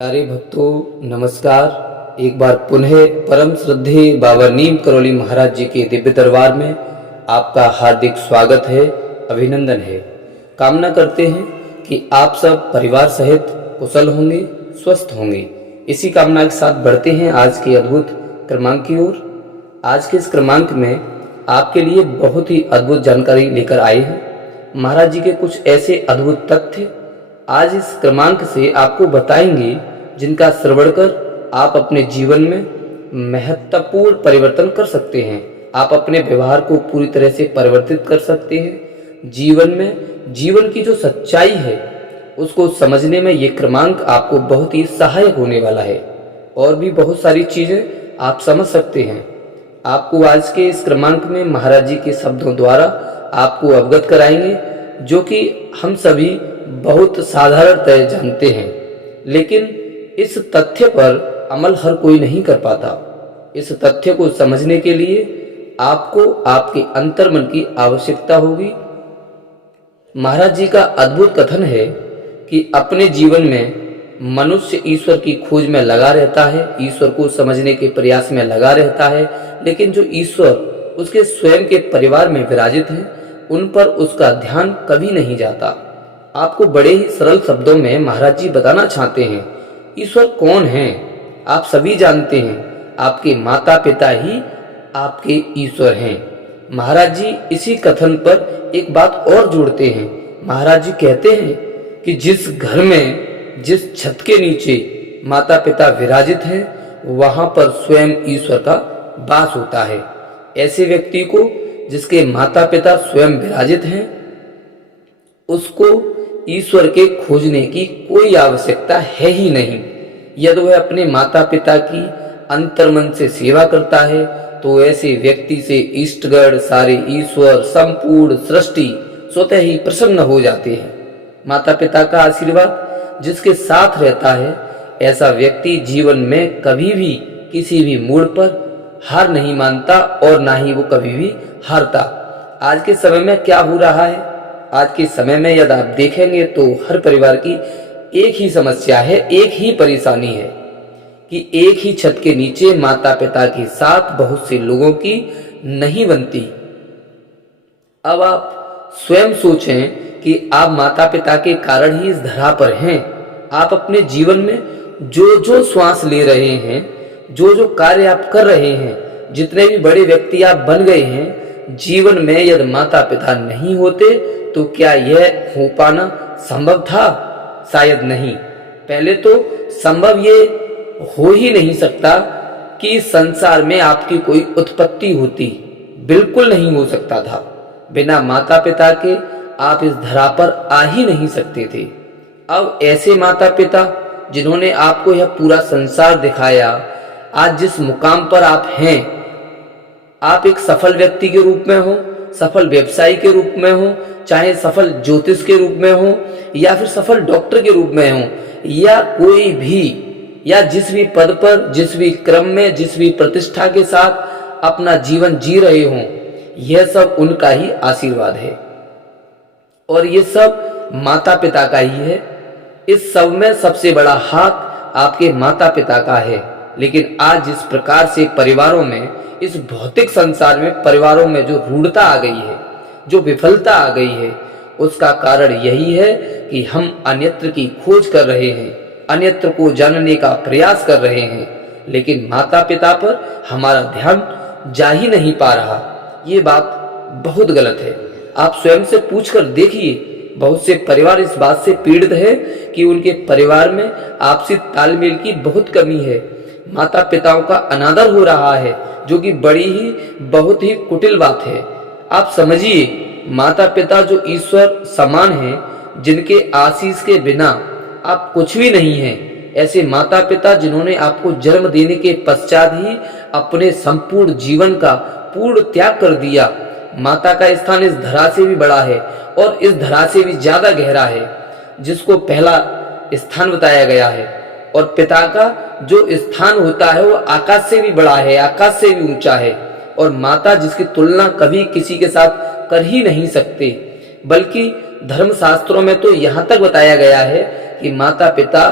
प्यारे भक्तों नमस्कार। एक बार पुनः परम श्रद्धेय बाबा नीम करौली महाराज जी के दिव्य दरबार में आपका हार्दिक स्वागत है, अभिनंदन है। कामना करते हैं कि आप सब परिवार सहित कुशल होंगे, स्वस्थ होंगे। इसी कामना के साथ बढ़ते हैं आज के अद्भुत क्रमांक की ओर। आज के इस क्रमांक में आपके लिए बहुत ही अद्भुत जानकारी लेकर आए हैं। महाराज जी के कुछ ऐसे अद्भुत तथ्य आज इस क्रमांक से आपको बताएंगे जिनका श्रवण कर आप अपने जीवन में महत्वपूर्ण परिवर्तन कर सकते हैं। आप अपने व्यवहार को पूरी तरह से परिवर्तित कर सकते हैं। जीवन की जो सच्चाई है उसको समझने में ये क्रमांक आपको बहुत ही सहायक होने वाला है। और भी बहुत सारी चीजें आप समझ सकते हैं। आपको आज के इस क्रमांक में महाराज जी के शब्दों द्वारा आपको अवगत कराएंगे, जो कि हम सभी बहुत साधारणतः जानते हैं, लेकिन इस तथ्य पर अमल हर कोई नहीं कर पाता। इस तथ्य को समझने के लिए आपको आपके अंतर्मन की आवश्यकता होगी। महाराज जी का अद्भुत कथन है कि अपने जीवन में मनुष्य ईश्वर की खोज में लगा रहता है, ईश्वर को समझने के प्रयास में लगा रहता है, लेकिन जो ईश्वर उसके स्वयं के परिवार में विराजित है उन पर उसका ध्यान कभी नहीं जाता। आपको बड़े ही सरल शब्दों में महाराज जी बताना चाहते हैं, ईश्वर कौन है? आप सभी जानते हैं, आपके माता पिता ही आपके ईश्वर हैं। महाराज जी इसी कथन पर एक बात और जोड़ते हैं। महाराज जी कहते हैं कि जिस घर में, जिस छत के नीचे माता पिता विराजित हैं, वहां पर स्वयं ईश्वर का वास होता है। ऐसे व्यक्ति को जिसके माता पिता स्वयं विराजित हैं, उसको ईश्वर के खोजने की कोई आवश्यकता है ही नहीं। यदि वह अपने माता पिता की अंतर्मन से सेवा करता है तो ऐसे व्यक्ति से इष्टगण सारे ईश्वर संपूर्ण सृष्टि स्वतः ही प्रसन्न हो जाते हैं। माता पिता का आशीर्वाद जिसके साथ रहता है, ऐसा व्यक्ति जीवन में कभी भी किसी भी मोड़ पर हार नहीं मानता और ना ही वो कभी भी हारता। आज के समय में क्या हो रहा है? आज के समय में यदि आप देखेंगे तो हर परिवार की एक ही समस्या है, एक ही परेशानी है कि एक ही छत के नीचे माता पिता के साथ बहुत से लोगों की नहीं बनती। अब आप स्वयं सोचें कि आप माता पिता के कारण ही इस धरा पर हैं। आप अपने जीवन में जो जो श्वास ले रहे हैं, जो जो कार्य आप कर रहे हैं, जितने भी बड़े व्यक्ति आप बन गए हैं, जीवन में यदि माता पिता नहीं होते तो क्या यह हो पाना संभव था? शायद नहीं। पहले तो संभव ये हो ही नहीं सकता कि इस संसार में आपकी कोई उत्पत्ति होती, बिल्कुल नहीं हो सकता था। बिना माता पिता के आप इस धरा पर आ ही नहीं सकते थे। अब ऐसे माता पिता जिन्होंने आपको यह पूरा संसार दिखाया, आज जिस मुकाम पर आप हैं, आप एक सफल व्यक्ति के रूप में हो, सफल व्यवसायी के रूप में हो, चाहे सफल ज्योतिष के रूप में हो या फिर सफल डॉक्टर के रूप में हो, या कोई भी, या जिस भी पद पर, जिस भी क्रम में, जिस भी प्रतिष्ठा के साथ अपना जीवन जी रहे हो, यह सब उनका ही आशीर्वाद है और ये सब माता पिता का ही है। इस सब में सबसे बड़ा हाथ आपके माता पिता का है। लेकिन आज जिस प्रकार से परिवारों में, इस भौतिक संसार में परिवारों में जो रूढ़ता आ गई है, जो विफलता आ गई है, उसका कारण यही है कि हम अन्यत्र की खोज कर रहे हैं, अन्यत्र को जानने का प्रयास कर रहे हैं, लेकिन माता पिता पर हमारा ध्यान जा ही नहीं पा रहा। ये बात बहुत गलत है। आप स्वयं से पूछकर देखिए, बहुत से परिवार इस बात से पीड़ित है कि उनके परिवार में आपसी तालमेल की बहुत कमी है। माता पिताओं का अनादर हो रहा है, जो कि बड़ी ही बहुत ही कुटिल बात है। आप समझिए, माता पिता जो ईश्वर समान हैं, जिनके आशीष के बिना आप कुछ भी नहीं हैं, ऐसे माता पिता जिन्होंने आपको जन्म देने के पश्चात ही अपने संपूर्ण जीवन का पूर्ण त्याग कर दिया। माता का स्थान इस धरा से भी बड़ा है और इस धरा से भी ज्यादा गहरा है, जिसको पहला स्थान बताया गया है। और पिता का जो स्थान होता है वो आकाश से भी बड़ा है, आकाश से भी ऊंचा है। और माता जिसकी तुलना कभी किसी के साथ कर ही नहीं सकते, बल्कि धर्मशास्त्रों में तो यहाँ तक बताया गया है कि माता पिता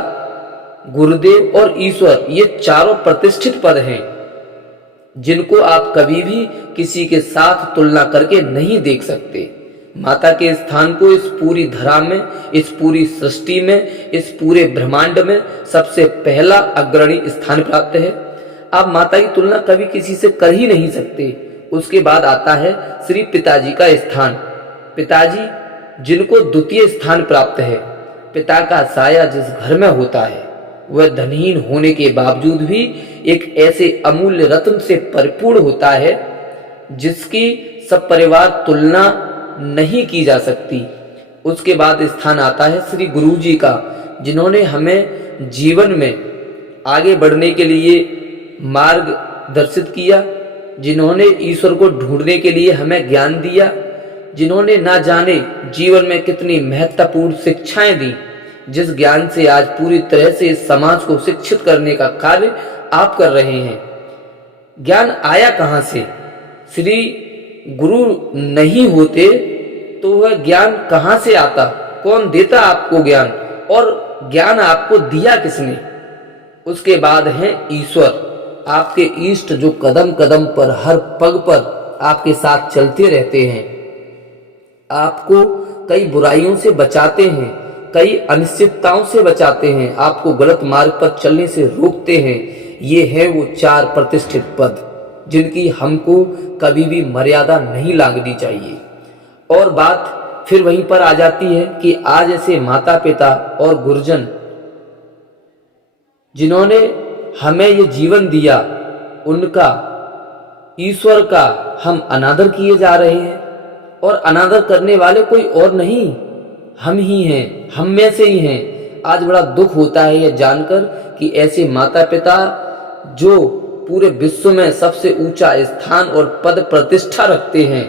गुरुदेव और ईश्वर, ये चारों प्रतिष्ठित पद हैं जिनको आप कभी भी किसी के साथ तुलना करके नहीं देख सकते। माता के स्थान को इस पूरी धरा में, इस पूरी सृष्टि में, इस पूरे ब्रह्मांड में सबसे पहला अग्रणी स्थान प्राप्त है। आप माता की तुलना कभी किसी से कर ही नहीं सकते। उसके बाद आता है श्री पिताजी का स्थान। पिताजी जिनको द्वितीय स्थान प्राप्त है। पिता का साया जिस घर में होता है वह धनहीन होने के बावजूद भी एक ऐसे अमूल्य रत्न से परिपूर्ण होता है जिसकी सब परिवार तुलना नहीं की जा सकती। उसके बाद स्थान आता है श्री गुरु जी का, जिन्होंने हमें जीवन में आगे बढ़ने के लिए मार्ग दर्शित किया, जिन्होंने ईश्वर को ढूंढने के लिए हमें ज्ञान दिया, जिन्होंने ना जाने जीवन में कितनी महत्वपूर्ण शिक्षाएं दी, जिस ज्ञान से आज पूरी तरह से इस समाज को शिक्षित करने का कार्य आप कर रहे हैं। ज्ञान आया कहां से? श्री गुरु नहीं होते तो वह ज्ञान कहां से आता? कौन देता आपको ज्ञान, और ज्ञान आपको दिया किसने? उसके बाद है ईश्वर, आपके इष्ट जो कदम कदम पर, हर पग पर आपके साथ चलते रहते हैं, आपको कई बुराइयों से बचाते हैं, कई अनिश्चितताओं से बचाते हैं, आपको गलत मार्ग पर चलने से रोकते हैं। ये है वो चार प्रतिष्ठित पद जिनकी हमको कभी भी मर्यादा नहीं लागनी चाहिए। और बात फिर वहीं पर आ जाती है कि आज ऐसे माता पिता और गुरुजन जिन्होंने हमें ये जीवन दिया, उनका, ईश्वर का हम अनादर किए जा रहे हैं। और अनादर करने वाले कोई और नहीं, हम ही हैं, हम में से ही हैं। आज बड़ा दुख होता है यह जानकर कि ऐसे माता पिता जो पूरे विश्व में सबसे ऊंचा स्थान और पद प्रतिष्ठा रखते हैं,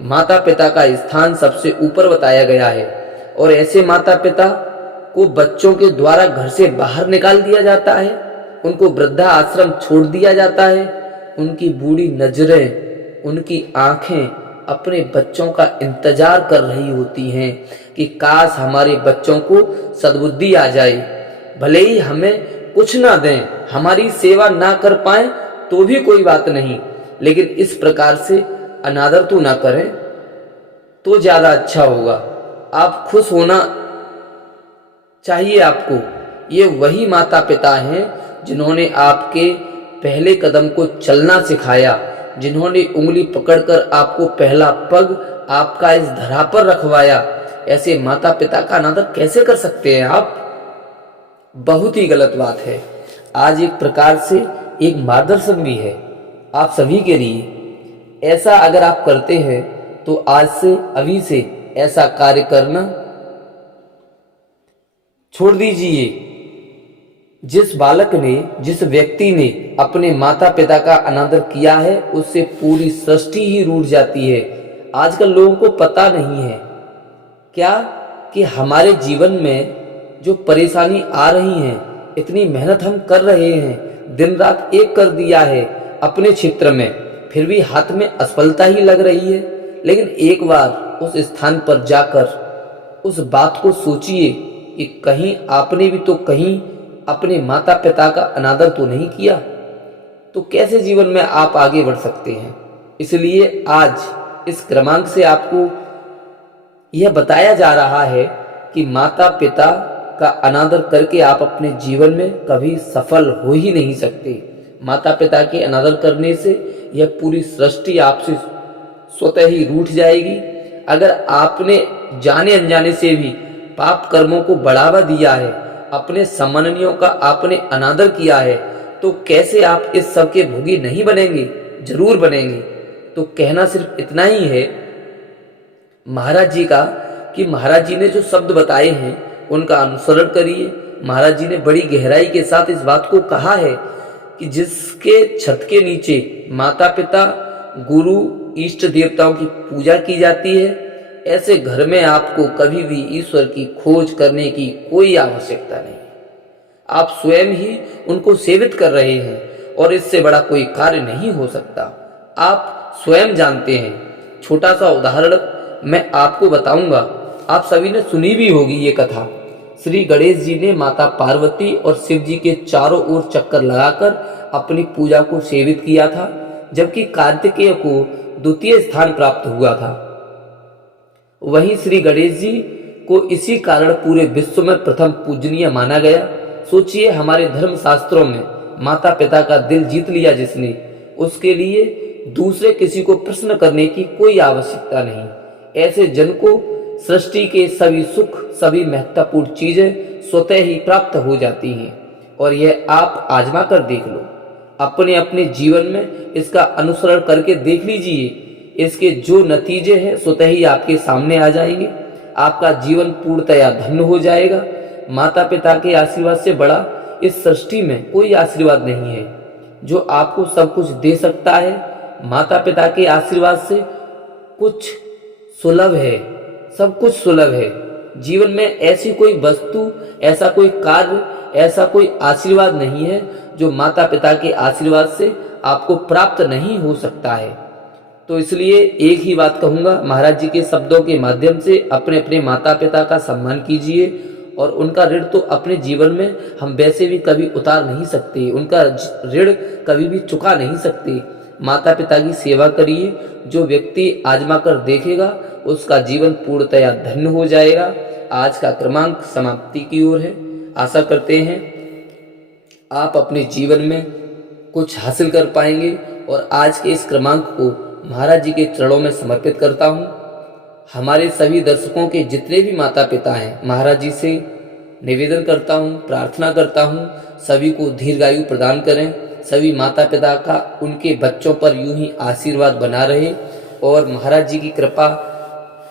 माता पिता का स्थान सबसे ऊपर बताया गया है, और ऐसे माता पिता को बच्चों के द्वारा घर से बाहर निकाल दिया जाता है, उनको वृद्धा आश्रम छोड़ दिया जाता है। उनकी बूढ़ी नजरें, उनकी आंखें अपने बच्चों का इंतजार कर रही होती हैं कि काश हमारे बच्चों को सद्बुद्धि आ जाए। भले ही हमें कुछ ना दें, हमारी सेवा ना कर पाए तो भी कोई बात नहीं, लेकिन इस प्रकार से अनादर तो ना करें तो ज्यादा अच्छा होगा। आप खुश होना चाहिए आपको। ये वही माता पिता हैं जिन्होंने आपके पहले कदम को चलना सिखाया, जिन्होंने उंगली पकड़कर आपको पहला पग आपका इस धरा पर रखवाया। ऐसे माता पिता का अनादर कैसे कर सकते हैं आप? बहुत ही गलत बात है। आज एक प्रकार से एक मार्गदर्शन भी है आप सभी के लिए। ऐसा अगर आप करते हैं तो आज से, अभी से ऐसा कार्य करना छोड़ दीजिए। जिस बालक ने, जिस व्यक्ति ने अपने माता पिता का अनादर किया है, उससे पूरी सृष्टि ही रूठ जाती है। आजकल लोगों को पता नहीं है क्या कि हमारे जीवन में जो परेशानी आ रही है, इतनी मेहनत हम कर रहे हैं, दिन रात एक कर दिया है अपने क्षेत्र में, फिर भी हाथ में असफलता ही लग रही है। लेकिन एक बार उस स्थान पर जाकर उस बात को सोचिए कि कहीं आपने भी तो कहीं अपने माता पिता का अनादर तो नहीं किया, तो कैसे जीवन में आप आगे बढ़ सकते हैं? इसलिए आज इस क्रमांक से आपको यह बताया जा रहा है कि माता पिता का अनादर करके आप अपने जीवन में कभी सफल हो ही नहीं सकते। माता पिता के अनादर करने से यह पूरी सृष्टि आपसे स्वतः ही रूठ जाएगी। अगर आपने जाने अनजाने से भी पाप कर्मों को बढ़ावा दिया है, अपने सम्माननीयों का आपने अनादर किया है, तो कैसे आप इस सब के भोगी नहीं बनेंगे? जरूर बनेंगे। तो कहना सिर्फ इतना ही है महाराज जी का कि महाराज जी ने जो शब्द बताए हैं उनका अनुसरण करिए। महाराज जी ने बड़ी गहराई के साथ इस बात को कहा है कि जिसके छत के नीचे माता पिता, गुरु, इष्ट देवताओं की पूजा की जाती है, ऐसे घर में आपको कभी भी ईश्वर की खोज करने की कोई आवश्यकता नहीं। आप स्वयं ही उनको सेवित कर रहे हैं और इससे बड़ा कोई कार्य नहीं हो सकता। आप स्वयं जानते हैं। छोटा सा उदाहरण मैं आपको बताऊंगा, आप सभी ने सुनी भी होगी ये कथा। श्री गणेश जी ने माता पार्वती और शिव जी के चारों ओर चक्कर लगाकर अपनी पूजा को सेवित किया था, जबकि कार्तिकेय को द्वितीय स्थान प्राप्त हुआ था। वहीं श्री गणेश जी को इसी कारण पूरे विश्व में प्रथम पूजनीय माना गया। सोचिए, हमारे धर्म शास्त्रों में माता पिता का दिल जीत लिया जिसने, उसके लिए दूसरे किसी को प्रश्न करने की कोई आवश्यकता नहीं। ऐसे जन को सृष्टि के सभी सुख, सभी महत्वपूर्ण चीजें स्वतः ही प्राप्त हो जाती हैं। और यह आप आजमा कर देख लो, अपने अपने जीवन में इसका अनुसरण करके देख लीजिए। इसके जो नतीजे हैं स्वतः ही आपके सामने आ जाएंगे। आपका जीवन पूर्णतया धन्य हो जाएगा। माता पिता के आशीर्वाद से बड़ा इस सृष्टि में कोई आशीर्वाद नहीं है। जो आपको सब कुछ दे सकता है, माता पिता के आशीर्वाद से कुछ सुलभ है, सब कुछ सुलभ है। जीवन में ऐसी कोई वस्तु, ऐसा कोई कार्य, ऐसा कोई आशीर्वाद नहीं है जो माता पिता के आशीर्वाद से आपको प्राप्त नहीं हो सकता है। तो इसलिए एक ही बात कहूँगा, महाराज जी के शब्दों के माध्यम से अपने अपने माता पिता का सम्मान कीजिए। और उनका ऋण तो अपने जीवन में हम वैसे भी कभी उतार नहीं सकते, उनका ऋण कभी भी चुका नहीं सकते। माता पिता की सेवा करिए। जो व्यक्ति आजमा कर देखेगा उसका जीवन पूर्णतया धन्य हो जाएगा। आज का क्रमांक समाप्ति की ओर है। आशा करते हैं आप अपने जीवन में कुछ हासिल कर पाएंगे। और आज के इस क्रमांक को महाराज जी के चरणों में समर्पित करता हूँ। हमारे सभी दर्शकों के जितने भी माता पिता हैं, महाराज जी से निवेदन करता हूँ, प्रार्थना करता हूँ, सभी को दीर्घायु प्रदान करें। सभी माता पिता का उनके बच्चों पर यूं ही आशीर्वाद बना रहे और महाराज जी की कृपा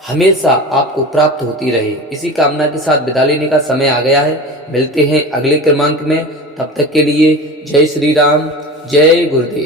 हमेशा आपको प्राप्त होती रहे। इसी कामना के साथ विदा लेने का समय आ गया है। मिलते हैं अगले क्रमांक में। तब तक के लिए जय श्री राम, जय गुरुदेव।